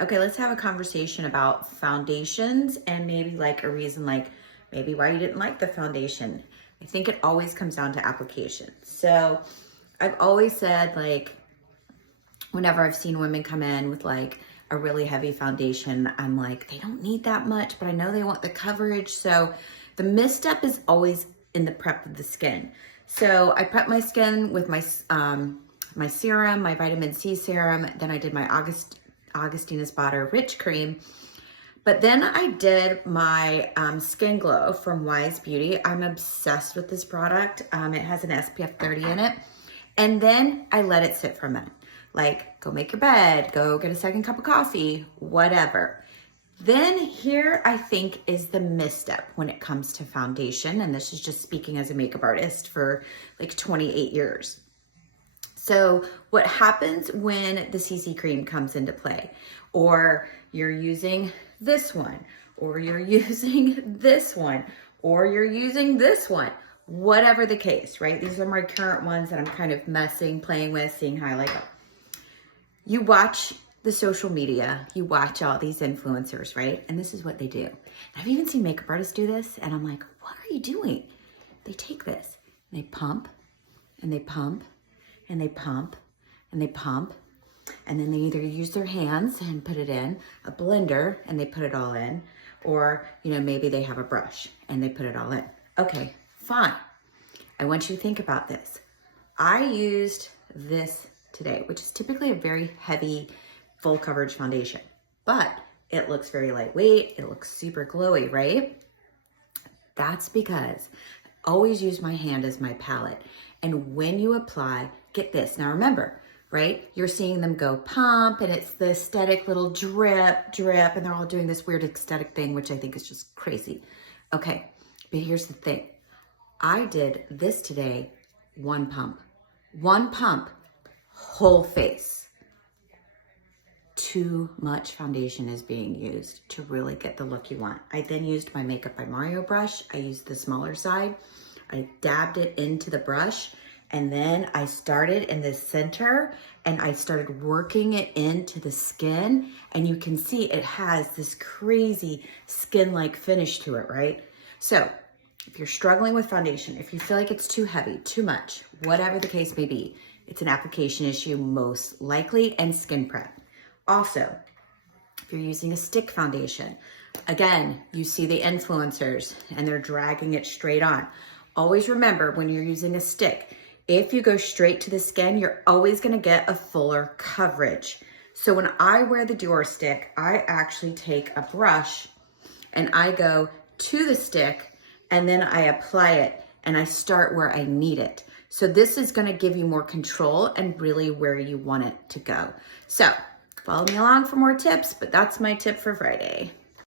Okay, let's have a conversation about foundations and maybe like a reason like maybe why you didn't like the foundation. I think it always comes down to application. So I've always said like whenever I've seen women come in with like a really heavy foundation, I'm like, they don't need that much, but I know they want the coverage. So the misstep is always in the prep of the skin. So I prep my skin with my serum, my vitamin C serum. Then I did my Augustinus Bader Rich Cream. But then I did my Skin Glow from Wise Beauty. I'm obsessed with this product. It has an SPF 30 in it. And then I let it sit for a minute. Like, go make your bed, go get a second cup of coffee, whatever. Then here, I think, is the misstep when it comes to foundation. And this is just speaking as a makeup artist for like 28 years. So what happens when the CC cream comes into play, or you're using this one, or you're using this one, or you're using this one, whatever the case, right? These are my current ones that I'm kind of playing with, seeing how I like them. You watch the social media, you watch all these influencers, right? And this is what they do. I've even seen makeup artists do this, and I'm like, what are you doing? They take this, and they pump, and they pump, and they pump, and they pump, and then they either use their hands and put it in a blender and they put it all in, or, you know, maybe they have a brush and they put it all in. Okay, fine. I want you to think about this. I used this today, which is typically a very heavy, full coverage foundation, but it looks very lightweight. It looks super glowy, right? That's because I always use my hand as my palette. And when you apply, get this. Now remember, right? You're seeing them go pump, and it's the aesthetic little drip, drip, and they're all doing this weird aesthetic thing, which I think is just crazy. Okay, but here's the thing. I did this today, one pump, whole face. Too much foundation is being used to really get the look you want. I then used my Makeup by Mario brush. I used the smaller side. I dabbed it into the brush, and then I started in the center and I started working it into the skin, and you can see it has this crazy skin-like finish to it, right? So if you're struggling with foundation, if you feel like it's too heavy, too much, whatever the case may be, it's an application issue most likely, and skin prep. Also, if you're using a stick foundation, again, you see the influencers and they're dragging it straight on. Always remember, when you're using a stick, if you go straight to the skin, you're always gonna get a fuller coverage. So when I wear the Dior stick, I actually take a brush and I go to the stick and then I apply it and I start where I need it. So this is gonna give you more control and really where you want it to go. So follow me along for more tips, but that's my tip for Friday.